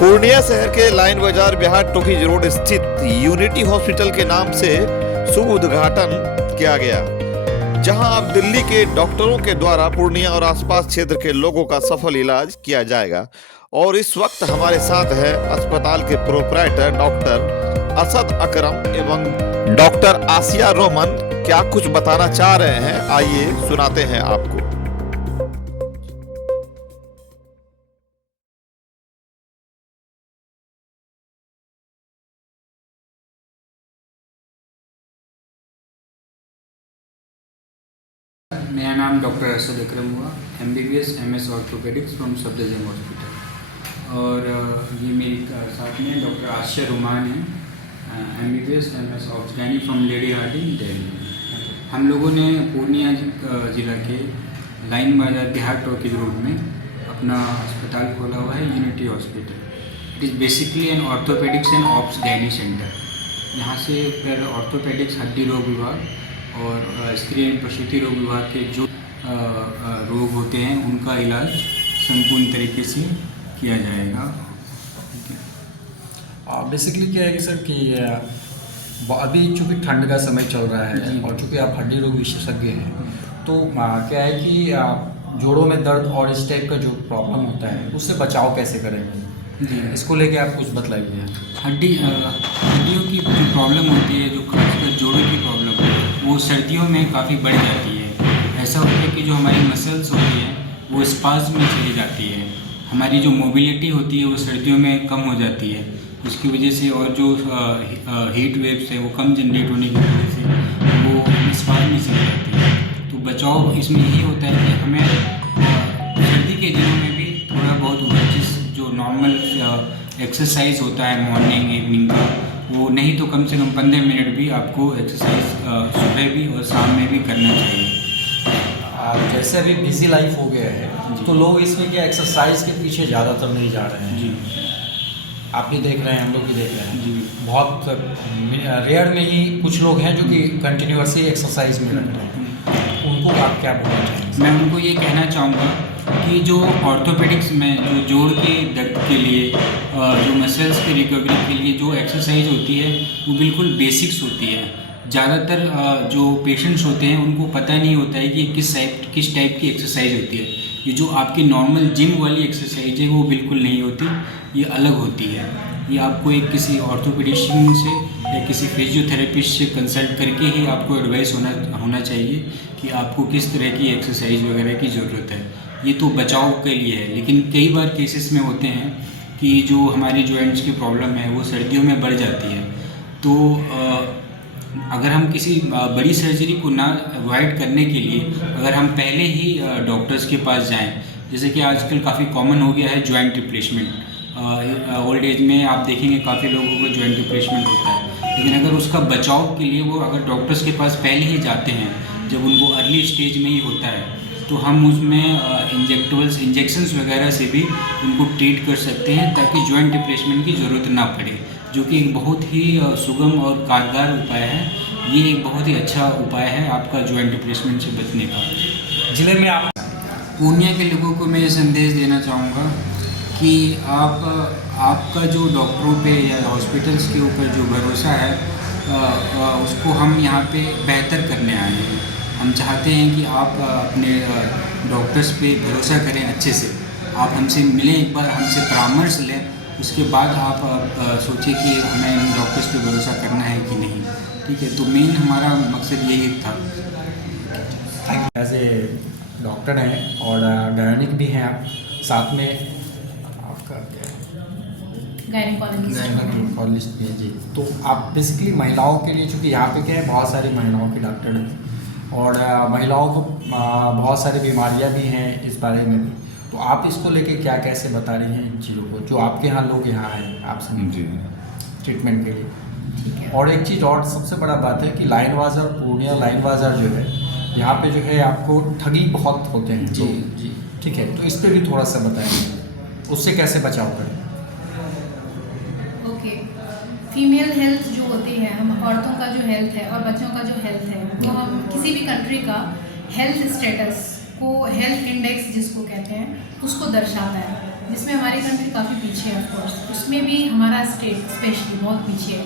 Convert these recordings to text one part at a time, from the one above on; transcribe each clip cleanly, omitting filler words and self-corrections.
पूर्णिया शहर के लाइन बाजार बिहार टोकीज रोड स्थित यूनिटी हॉस्पिटल के नाम से शुभ उद्घाटन किया गया, जहां अब दिल्ली के डॉक्टरों के द्वारा पूर्णिया और आसपास क्षेत्र के लोगों का सफल इलाज किया जाएगा। और इस वक्त हमारे साथ है अस्पताल के प्रोपराइटर डॉक्टर असद अकरम एवं डॉक्टर आसिया रोमन। क्या कुछ बताना चाह रहे हैं, आइए सुनाते हैं आपको। मेरा नाम डॉक्टर असद अकरम हुआ, MBBS MS orthopaedics from Safdarjung hospital. और ये मेरे साथ में डॉक्टर आसिया रोमान है, MBBS MS orthopaedics from Lady Hardinge Delhi. हम लोगों ने पूर्णिया ज़िला के लाइन बाजार बिहार टोकीज रोड में अपना अस्पताल खोला हुआ है, Unity Hospital. It is basically an orthopaedics and obs gynae centre. यहाँ से फिर ऑर्थोपेडिक्स हड्डी रोग विभाग और स्त्री एवं प्रसूति रोग विभाग के जो रोग होते हैं उनका इलाज संपूर्ण तरीके से किया जाएगा। बेसिकली क्या है कि सर कि अभी चूँकि ठंड का समय चल रहा है और चूँकि आप हड्डी रोग विशेषज्ञ हैं, तो क्या है कि जोड़ों में दर्द और इस टाइप का जो प्रॉब्लम होता है उससे बचाव कैसे करेंगे जी, इसको लेके आप कुछ बतलाइए। हड्डियों की जो प्रॉब्लम होती है, जो खासकर जोड़ों की प्रॉब्लम वो सर्दियों में काफ़ी बढ़ जाती है। ऐसा होता है कि जो हमारी मसल्स होती हैं वो स्पाज़्म में चली जाती है, हमारी जो मोबिलिटी होती है वो सर्दियों में कम हो जाती है। उसकी वजह से और जो हीट वेव्स है वो कम जनरेट होने की वजह से वो स्पाज़्म में चली जाती है। तो बचाव इसमें यही होता है कि हमें सर्दी के दिनों में भी थोड़ा बहुत वर्जिश जो नॉर्मल एक्सरसाइज होता है मॉर्निंग इवनिंग का, वो नहीं तो कम से कम 15 मिनट भी आपको एक्सरसाइज सुबह भी और शाम में भी करना चाहिए। जैसे अभी बिजी लाइफ हो गया है तो लोग इसमें क्या एक्सरसाइज के पीछे ज़्यादातर नहीं जा रहे हैं। जी, आप भी देख रहे हैं, हम लोग भी देख रहे हैं। जी, बहुत रेयर में ही कुछ लोग हैं जो कि कंटिन्यूसली एक्सरसाइज में रहते हैं। उनको आप क्या बोलना चाहेंगे? मैं उनको ये कहना चाहूँगा कि जो ऑर्थोपेडिक्स में जो जोड़ के दर्द के लिए जो मसल्स के रिकवरी के लिए जो एक्सरसाइज होती है वो बिल्कुल बेसिक्स होती है। ज़्यादातर जो पेशेंट्स होते हैं उनको पता नहीं होता है कि किस टाइप की एक्सरसाइज होती है। ये जो आपकी नॉर्मल जिम वाली एक्सरसाइज है वो बिल्कुल नहीं होती, ये अलग होती है। ये आपको एक किसी ऑर्थोपेडिशियन से या किसी फिजियोथेरेपिस्ट से कंसल्ट करके ही आपको एडवाइस होना चाहिए कि आपको किस तरह की एक्सरसाइज वगैरह की ज़रूरत है। ये तो बचाव के लिए है, लेकिन कई बार केसेस में होते हैं कि जो हमारी जॉइंट्स की प्रॉब्लम है वो सर्दियों में बढ़ जाती है। तो अगर हम किसी बड़ी सर्जरी को ना अवॉइड करने के लिए अगर हम पहले ही डॉक्टर्स के पास जाएं, जैसे कि आजकल काफ़ी कॉमन हो गया है जॉइंट रिप्लेसमेंट। ओल्ड एज में आप देखेंगे काफ़ी लोगों को जॉइंट रिप्लेसमेंट होता है, लेकिन अगर उसका बचाव के लिए वो अगर डॉक्टर्स के पास पहले ही जाते हैं, जब उनको अर्ली स्टेज में ही होता है, तो हम उसमें इंजेक्शंस वगैरह से भी उनको ट्रीट कर सकते हैं ताकि जॉइंट रिप्लेसमेंट की ज़रूरत ना पड़े, जो कि एक बहुत ही सुगम और कारगर उपाय है। ये एक बहुत ही अच्छा उपाय है आपका जॉइंट रिप्लेसमेंट से बचने का। जिले में आप पूर्णिया के लोगों को मैं ये संदेश देना चाहूँगा कि आपका जो डॉक्टरों पे या हॉस्पिटल्स के ऊपर जो भरोसा है उसको हम यहाँ पे बेहतर करने आए हैं। हम चाहते हैं कि आप अपने डॉक्टर्स पे भरोसा करें अच्छे से। आप हमसे मिलें, एक बार हमसे परामर्श लें, उसके बाद आप सोचें कि हमें इन डॉक्टर्स पे भरोसा करना है कि नहीं। ठीक है, तो मेन हमारा मकसद यही था। एज ए डॉक्टर हैं और गायनिक भी हैं आप, साथ में आपका गायनिकोलॉजिस्ट भी हैं जी। तो आप बेसिकली महिलाओं के लिए, चूँकि यहाँ पे क्या है बहुत सारी महिलाओं के डॉक्टर हैं और महिलाओं को बहुत सारी बीमारियाँ भी हैं इस बारे में भी, तो आप इसको लेके क्या कैसे बता रही हैं इन चीज़ों को जो आपके यहाँ लोग यहाँ हैं आपसे जी ट्रीटमेंट के लिए? और एक चीज़ और सबसे बड़ा बात है कि लाइन बाजार, पूर्णिया लाइन बाजार जो है यहाँ पे जो है आपको ठगी बहुत होते हैं। जी जी, ठीक है, तो इस पर भी थोड़ा सा बताएंगे, उससे कैसे बचाव करें? ओके, फीमेल हेल्थ जो होती है, हम औरतों का जो हेल्थ है और बच्चों का जो हेल्थ है वो हम किसी भी कंट्री का हेल्थ स्टेटस को, हेल्थ इंडेक्स जिसको कहते हैं, उसको दर्शाता है, जिसमें हमारी कंट्री काफ़ी पीछे है ऑफ कोर्स। उसमें भी हमारा स्टेट स्पेशली बहुत पीछे है।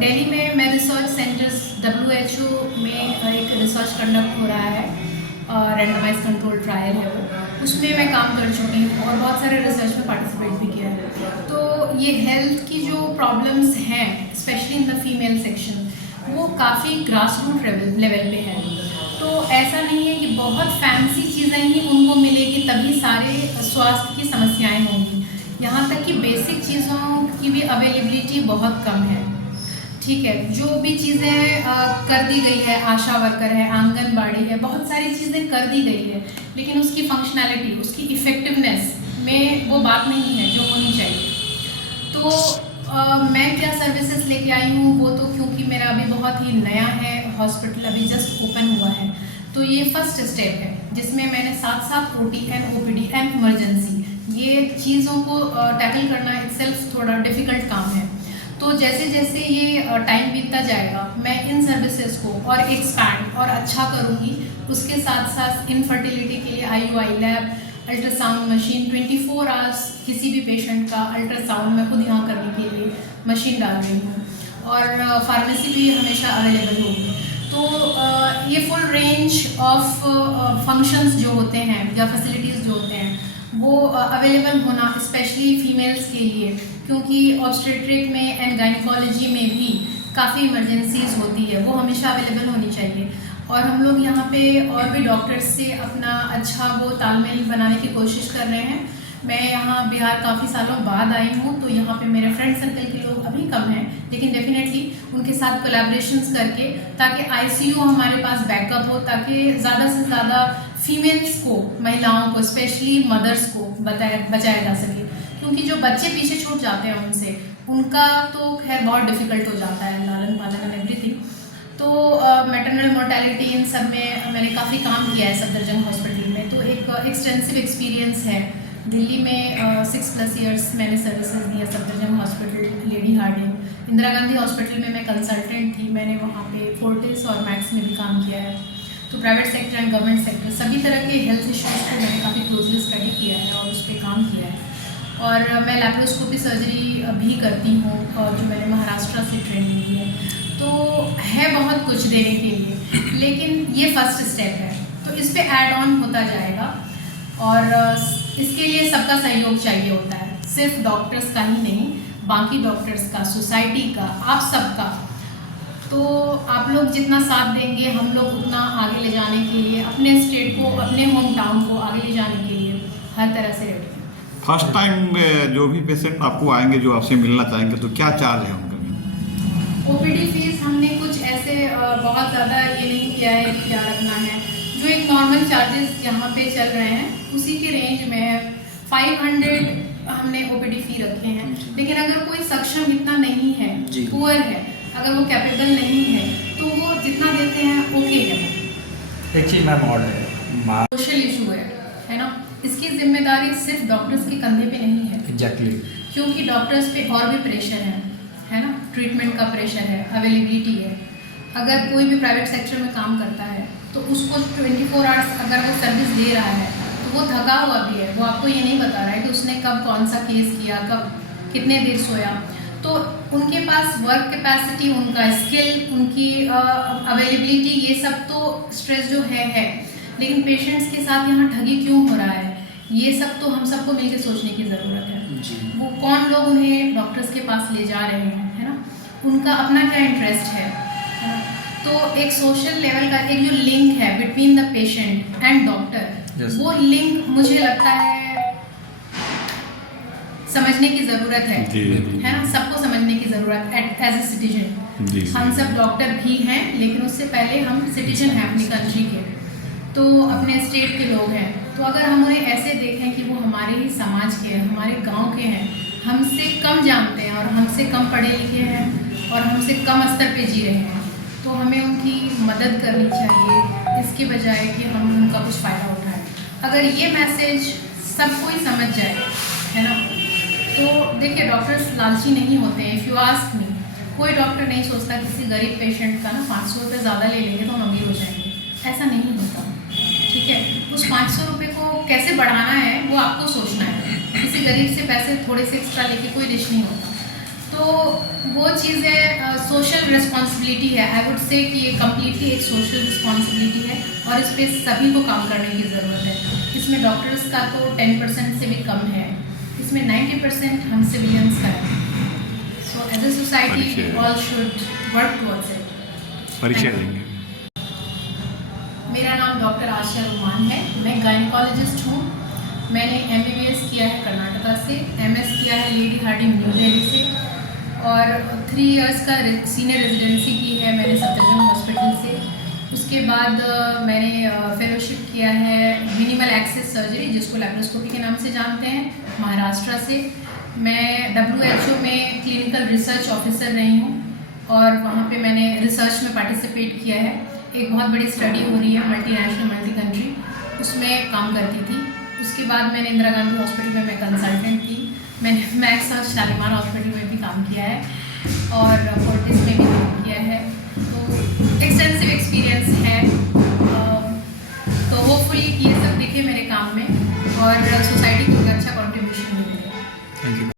दिल्ली में मैं रिसर्च सेंटर्स WHO में एक रिसर्च कंडक्ट हो रहा है, रैंडमाइज कंट्रोल ट्रायल है वो, उसमें मैं काम कर चुकी हूँ और बहुत सारे रिसर्च में पार्टिसिपेट भी किया है। तो ये हेल्थ की जो प्रॉब्लम्स हैं specially in the female section, वो काफ़ी ग्रास रूट लेवल पे है। तो ऐसा नहीं है कि बहुत फैंसी चीज़ें ही उनको मिलेगी तभी सारे स्वास्थ्य की समस्याएं होंगी। यहाँ तक कि बेसिक चीज़ों की भी अवेलेबिलिटी बहुत कम है। ठीक है, जो भी चीज़ें कर दी गई है, आशा वर्कर है, आंगनबाड़ी है, बहुत सारी चीज़ें कर दी गई है, लेकिन उसकी फंक्शनैलिटी, उसकी इफ़ेक्टिवनेस में वो बात नहीं है जो होनी चाहिए। तो मैं क्या सर्विसेज लेके आई हूँ, वो तो क्योंकि मेरा अभी बहुत ही नया है, हॉस्पिटल अभी जस्ट ओपन हुआ है, तो ये फर्स्ट स्टेप है जिसमें मैंने साथ OT and OPD and emergency ये चीज़ों को टैकल करना इटसेल्फ थोड़ा डिफ़िकल्ट काम है। तो जैसे जैसे ये टाइम बीतता जाएगा, मैं इन सर्विसेज को और एक्सपैंड और अच्छा करूँगी। उसके साथ साथ इनफर्टिलिटी के लिए IUI lab, ultrasound machine 24 hours किसी भी पेशेंट का अल्ट्रासाउंड मैं खुद यहाँ करने के लिए मशीन डाल रही हूँ, और फार्मेसी भी हमेशा अवेलेबल होगी। तो ये फुल रेंज ऑफ फंक्शंस जो होते हैं या फैसिलिटीज़ जो होते हैं वो अवेलेबल होना स्पेशली फीमेल्स के लिए, क्योंकि ऑब्स्टेट्रिक में एंड गायनिकोलॉजी में भी काफ़ी इमरजेंसीज होती है, वो हमेशा अवेलेबल होनी चाहिए। और हम लोग यहाँ पे और भी डॉक्टर्स से अपना अच्छा वो तालमेल बनाने की कोशिश कर रहे हैं। मैं यहाँ बिहार काफ़ी सालों बाद आई हूँ, तो यहाँ पे मेरे फ्रेंड सर्कल के लोग अभी कम हैं, लेकिन डेफिनेटली उनके साथ कोलैबोरेशंस करके ताकि ICU हमारे पास बैकअप हो, ताकि ज़्यादा से ज़्यादा फीमेल्स को, महिलाओं को, स्पेशली मदर्स को बचाया जा सके। क्योंकि जो बच्चे पीछे छूट जाते हैं उनसे, उनका तो खैर बहुत डिफ़िकल्ट हो जाता है लालन पालन एंड एवरीथिंग। तो मैटरनल मोर्टेलिटी इन सब में मैंने काफ़ी काम किया है सफदरजंग हॉस्पिटल में, तो एक एक्सटेंसिव एक्सपीरियंस है। दिल्ली में 6+ ईयर्स मैंने सर्विसेज दिया Safdarjung hospital, Lady Hardinge, Indira Gandhi hospital में मैं कंसल्टेंट थी, मैंने वहाँ पे फोर्टिस और मैक्स में भी काम किया है। तो private sector and government sector सभी तरह के हेल्थ इश्यूज़ को मैंने काफ़ी क्लोजली स्टडी किया है और उस पर काम किया है। और मैं लैप्रोस्कोपी सर्जरी भी करती हूँ, और जो मैंने महाराष्ट्र से ट्रेनिंग ली है। तो है बहुत कुछ देने के लिए, लेकिन ये फर्स्ट स्टेप है, तो इस पर ऐड ऑन होता जाएगा। और इसके लिए सबका सहयोग चाहिए होता है, सिर्फ डॉक्टर्स का ही नहीं, बाकी डॉक्टर्स का, सोसाइटी का, आप सबका। तो आप लोग जितना साथ देंगे, हम लोग उतना आगे ले जाने के लिए, अपने स्टेट को, अपने होम टाउन को आगे ले जाने के लिए हर तरह से रेडी हैं। फर्स्ट टाइम जो भी पेशेंट आपको आएंगे जो आपसे मिलना चाहेंगे, तो क्या चार्ज है उनका? OPD फीस हमने कुछ ऐसे बहुत ज़्यादा ये नहीं किया है कि क्या रखना है, जो एक नॉर्मल चार्जेस यहाँ पे चल रहे हैं उसी के रेंज में है। 500 हमने OPD फ़ी रखे हैं, लेकिन अगर कोई सक्षम इतना नहीं है, पुअर है, अगर वो कैपेबल नहीं है, तो वो जितना देते हैं ओके है। एक चीज़ मैम और है, सोशल इशू है ना, इसकी जिम्मेदारी सिर्फ डॉक्टर्स के कंधे पे नहीं है। एग्जैक्टली, क्योंकि डॉक्टर्स पे और भी प्रेशर है ना, ट्रीटमेंट का प्रेशर है, अवेलेबिलिटी है। अगर कोई भी प्राइवेट सेक्टर में काम करता है तो उसको 24 आवर्स अगर वो सर्विस दे रहा है तो वो थका हुआ भी है, वो आपको ये नहीं बता रहा है कि उसने कब कौन सा केस किया, कब कितने देर सोया। तो उनके पास वर्क कैपेसिटी, उनका स्किल, उनकी अवेलेबिलिटी, ये सब तो स्ट्रेस जो है, लेकिन पेशेंट्स के साथ यहाँ ठगी क्यों हो रहा है, ये सब तो हम सबको मिलकर सोचने की ज़रूरत है। वो कौन लोग उन्हें डॉक्टर्स के पास ले जा रहे हैं, है ना, उनका अपना क्या इंटरेस्ट है ना? तो एक सोशल लेवल का एक जो लिंक है between the patient and doctor, वो लिंक मुझे लगता है समझने की ज़रूरत है ना, सबको समझने की ज़रूरत है एज ए सिटीजन। हम सब डॉक्टर भी हैं, लेकिन उससे पहले हम सिटीजन हैं अपनी कंट्री के, तो अपने स्टेट के लोग हैं। तो अगर हम उन्हें ऐसे देखें कि वो हमारे ही समाज के हैं, हमारे गांव के हैं, हमसे कम जानते हैं और हमसे कम पढ़े लिखे हैं और हमसे कम स्तर पे जी रहे हैं, तो हमें उनकी मदद करनी चाहिए, इसके बजाय कि हम उनका कुछ फ़ायदा उठाएं। अगर ये मैसेज सब कोई समझ जाए, है ना, तो देखिए डॉक्टर्स लालची नहीं होते हैं। इफ़ यू आस्क मी, कोई डॉक्टर नहीं सोचता किसी गरीब पेशेंट का ना 500 रुपये ज़्यादा ले लेंगे तो हम अमीर हो जाएंगे, ऐसा नहीं होता। ठीक है, उस 500 रुपये को कैसे बढ़ाना है वो आपको सोचना है। किसी गरीब से पैसे थोड़े से एक्स्ट्रा लेके कोई रिच नहीं होता। तो वो चीज़ें सोशल रिस्पॉन्सिबिलिटी है, आई वुड से कि ये कम्प्लीटली एक सोशल रिस्पॉन्सिबिलिटी है और इस पर सभी को काम करने की ज़रूरत है। इसमें डॉक्टर्स का तो 10% से भी कम है, इसमें 90% हम सिविलियंस का है। So as a society all should work towards it. परिचय देंगे। मेरा नाम डॉक्टर आशिया रुमान है, मैं गायनिकोलॉजिस्ट हूँ। मैंने MBBS किया है कर्नाटका से, MS किया है लेडी हार्डिंग न्यू दिल्ली से और 3 इयर्स का सीनियर रेजिडेंसी की है मैंने सफदरजंग हॉस्पिटल से। उसके बाद मैंने फेलोशिप किया है मिनिमल एक्सेस सर्जरी, जिसको लैप्रोस्कोपी के नाम से जानते हैं, महाराष्ट्र से। मैं WHO में क्लिनिकल रिसर्च ऑफिसर रही हूँ और वहाँ पे मैंने रिसर्च में पार्टिसिपेट किया है। एक बहुत बड़ी स्टडी हो रही है मल्टीनेशनल मल्टी कंट्री, उसमें काम करती थी। उसके बाद मैंने इंदिरा गांधी हॉस्पिटल में मैं कंसल्टेंट थी। मैंने मैक्स और शालीमार हॉस्पिटल में भी काम किया है और फोर्टिस में भी काम किया है, तो एक्सटेंसिव एक्सपीरियंस है। तो होपफुली ये सब दिखे मेरे काम में और सोसाइटी को अच्छा